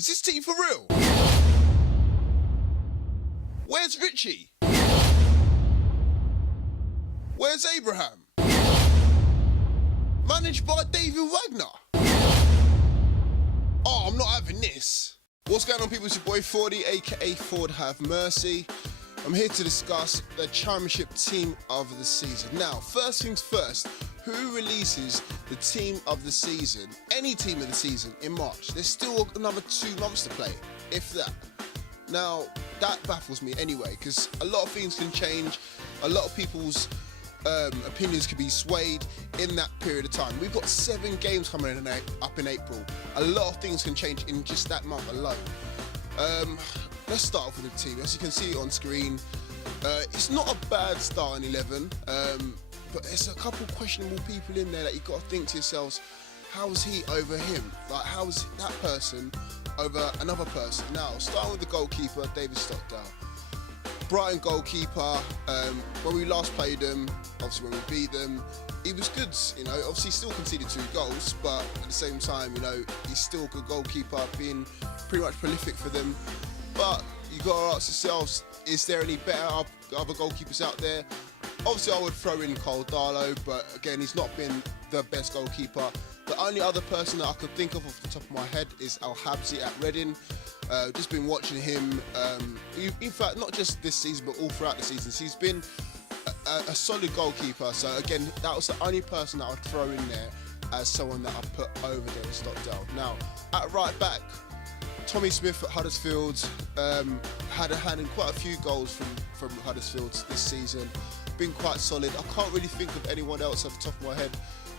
Is this team for real? Where's Richie? Where's Abraham? Managed by David Wagner. Oh, I'm not having this. What's going on, people? It's your boy Forde, aka Forde Have Mercy. I'm here to discuss the Championship Team of the season. Now, first things first, who releases the Team of the season, any team of the season, in March? There's still another 2 months to play, if that. Now, that baffles me anyway, because a lot of things can change, a lot of people's opinions can be swayed in that period of time. We've got 7 games coming up in April. A lot of things can change in just that month alone. Let's start off with the team. As you can see on screen, it's not a bad starting 11, but there's a couple questionable people in there that you've got to think to yourselves, how is he over him? Like, how is that person over another person? Now, starting with the goalkeeper, David Stockdale. Brighton goalkeeper, when we last played them, obviously when we beat them, he was good, you know, obviously he still conceded 2 goals, but at the same time, you know, he's still a good goalkeeper, being pretty much prolific for them. But you got to ask yourselves, is there any better other goalkeepers out there? Obviously I would throw in Cole Darlow, but again, he's not been the best goalkeeper. The only other person that I could think of off the top of my head is Al Habsi at Reading. Just been watching him, in fact, not just this season, but all throughout the seasons. He's been a solid goalkeeper. So again, that was the only person that I'd throw in there as someone that I put over David Stockdale. Now, at right back, Tommy Smith at Huddersfield had a hand in quite a few goals from Huddersfield this season. Been quite solid. I can't really think of anyone else off the top of my head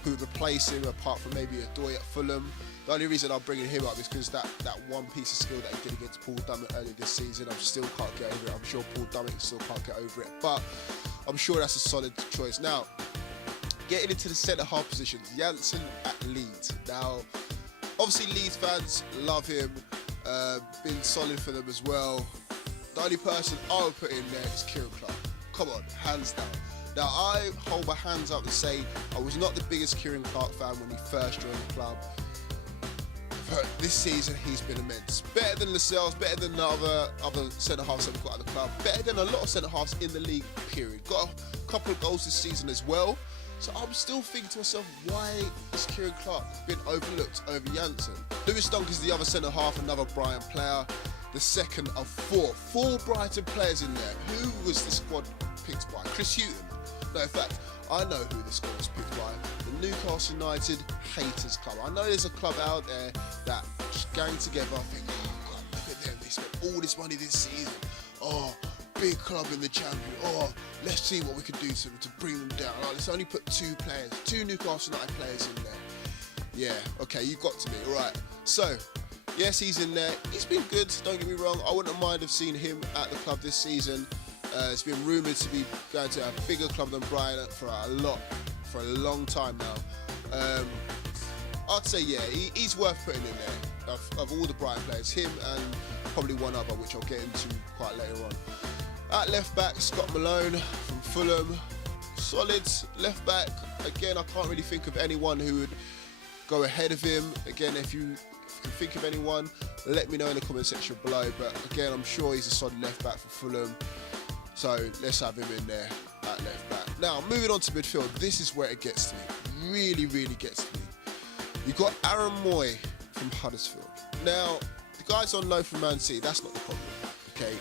who would replace him apart from maybe Adoy at Fulham. The only reason I'm bringing him up is because that one piece of skill that he did against Paul Dummett earlier this season, I still can't get over it. I'm sure Paul Dummett still can't get over it, but I'm sure that's a solid choice. Now, getting into the centre-half positions, Janssen at Leeds. Now, obviously Leeds fans love him, been solid for them as well. The only person I would put in there is Kieran Clark. Come on, hands down. Now, I hold my hands up and say I was not the biggest Kieran Clark fan when he first joined the club, but this season he's been immense. Better than Lascelles, better than the other centre-halves that we've got at the club, better than a lot of centre-halves in the league, period. Got a couple of goals this season as well. So I'm still thinking to myself, why has Kieran Clark been overlooked over Janssen? Lewis Dunk is the other centre-half, another Brighton player, the second of 4. 4 Brighton players in there. Who was the squad picked by? Chris Hughton? No, in fact, I know who the squad was picked by. The Newcastle United Haters Club. I know there's a club out there that just gang together, think, oh God, look at them, they spent all this money this season. Oh, big club in the champion. Oh, let's see what we can do to bring them down. Oh, let's only put 2 players, 2 Newcastle United players in there. Yeah, okay, you got to me, all right. So, yes, he's in there. He's been good, don't get me wrong. I wouldn't mind have seen him at the club this season. It's been rumoured to be going to a bigger club than Brighton for a long time now. I'd say, yeah, he's worth putting in there. Of all the Brighton players, him and probably one other, which I'll get into quite later on. At left back, Scott Malone from Fulham. Solid left back. Again, I can't really think of anyone who would go ahead of him. Again, if you can think of anyone, let me know in the comment section below. But again, I'm sure he's a solid left back for Fulham. So let's have him in there at left back. Now, moving on to midfield, this is where it gets to me. Really, really gets to me. You've got Aaron Moy from Huddersfield. Now, the guy's on loan from Man City, that's not the problem, okay?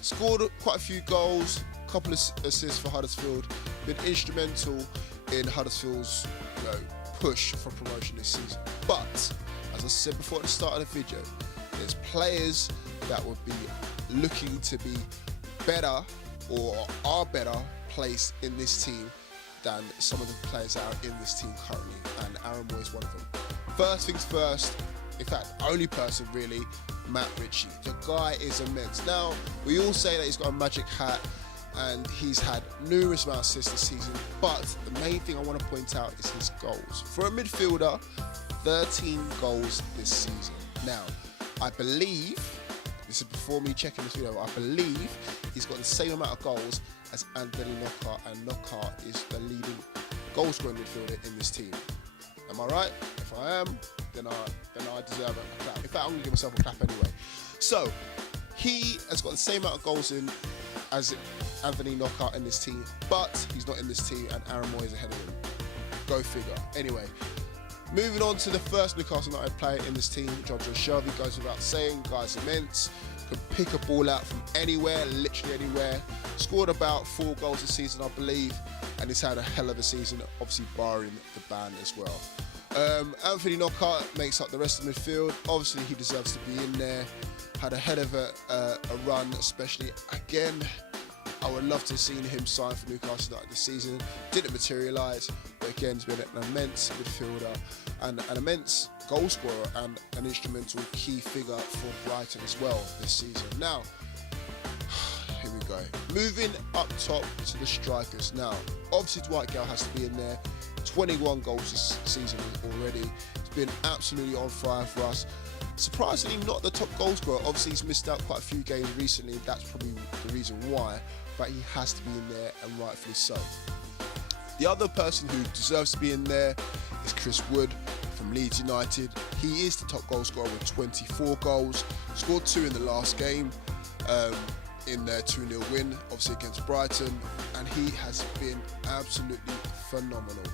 Scored quite a few goals, a couple of assists for Huddersfield, been instrumental in Huddersfield's, push for promotion this season. But, as I said before at the start of the video, there's players that would be looking to be better or are better placed in this team than some of the players that are in this team currently, and Aaron Moy is one of them. First things first, in fact, only person really, Matt Ritchie. The guy is immense. Now, we all say that he's got a magic hat and he's had numerous amounts of assists this season, but the main thing I want to point out is his goals. For a midfielder, 13 goals this season. Now, I believe, this is before me checking this video, I believe he's got the same amount of goals as Anthony Knockaert, and Knockaert is the leading goal scoring midfielder in this team. Am I right? If I am, then I deserve a clap. In fact, I'm gonna give myself a clap anyway. So he has got the same amount of goals in as Anthony Knockout in this team, but he's not in this team, and Aaron Moy is ahead of him. Go figure. Anyway, moving on to the first Newcastle United player in this team, John Shelby, goes without saying. Guy's immense, can pick a ball out from anywhere, literally anywhere. Scored about 4 goals this season, I believe, and he's had a hell of a season, obviously barring the ban as well. Anthony Knockout makes up the rest of the midfield. Obviously, he deserves to be in there. Had a hell of a run, especially again. I would love to have seen him sign for Newcastle United this season. Didn't materialise, but again, he's been an immense midfielder and an immense goal scorer and an instrumental key figure for Brighton as well this season. Now, here we go. Moving up top to the strikers. Now, obviously Dwight Gale has to be in there. 21 goals this season already. He's been absolutely on fire for us. Surprisingly, not the top goal scorer. Obviously, he's missed out quite a few games recently. That's probably the reason why, but he has to be in there, and rightfully so. The other person who deserves to be in there is Chris Wood from Leeds United. He is the top goal scorer with 24 goals. Scored 2 in the last game in their 2-0 win, obviously against Brighton, and he has been absolutely phenomenal.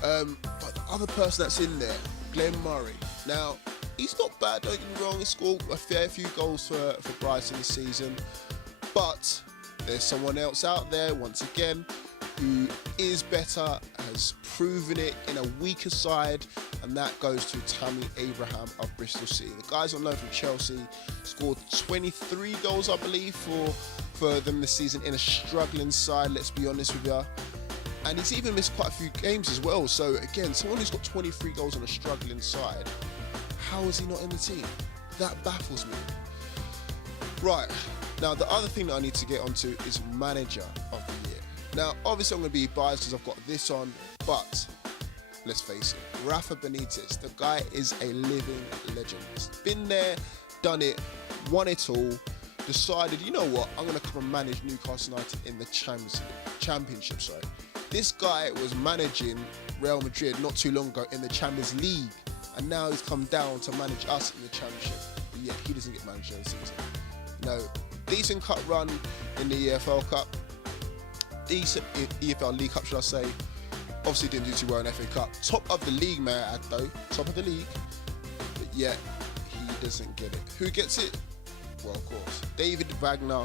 But the other person that's in there, Glenn Murray. Now, he's not bad, don't get me wrong. He scored a fair few goals for Brighton this season, but there's someone else out there, once again, who is better, has proven it in a weaker side, and that goes to Tammy Abraham of Bristol City. The guy's on loan from Chelsea, scored 23 goals, I believe, for them this season in a struggling side, let's be honest with you. And he's even missed quite a few games as well. So again, someone who's got 23 goals on a struggling side, how is he not in the team? That baffles me. Right, now the other thing that I need to get onto is manager of the year. Now, obviously I'm going to be biased because I've got this on, but let's face it, Rafa Benitez, the guy is a living legend. He's been there, done it, won it all, decided, you know what, I'm going to come and manage Newcastle United in the Championship. This guy was managing Real Madrid not too long ago in the Champions League, and now he's come down to manage us in the Championship. But yet he doesn't get managed this season. No, decent cup run in the EFL Cup, decent EFL League Cup, should I say. Obviously didn't do too well in FA Cup. Top of the league, may I add, though. Top of the league. But yet he doesn't get it. Who gets it? Well, of course, David Wagner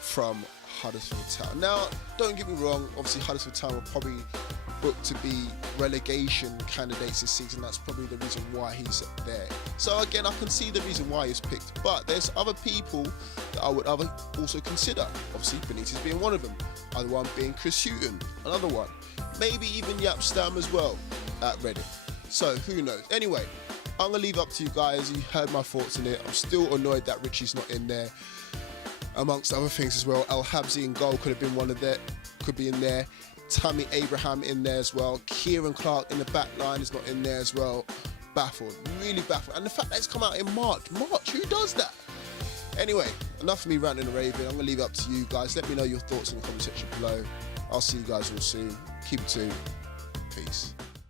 from Huddersfield Town. Now, don't get me wrong, obviously Huddersfield Town were probably booked to be relegation candidates this season. That's probably the reason why he's there. So again, I can see the reason why he's picked, but there's other people that I would also consider. Obviously, Benitez being one of them. Other one being Chris Hughton, another one. Maybe even Yap Stam as well at Reading. So who knows? Anyway, I'm going to leave it up to you guys. You heard my thoughts on it. I'm still annoyed that Richie's not in there, amongst other things as well. El Habsi in goal could have been one of that, could be in there. Tammy Abraham in there as well. Kieran Clark in the back line is not in there as well. Baffled, really baffled. And the fact that it's come out in March, who does that? Anyway, enough of me ranting and raving. I'm going to leave it up to you guys. Let me know your thoughts in the comment section below. I'll see you guys all soon. Keep it tuned. Peace.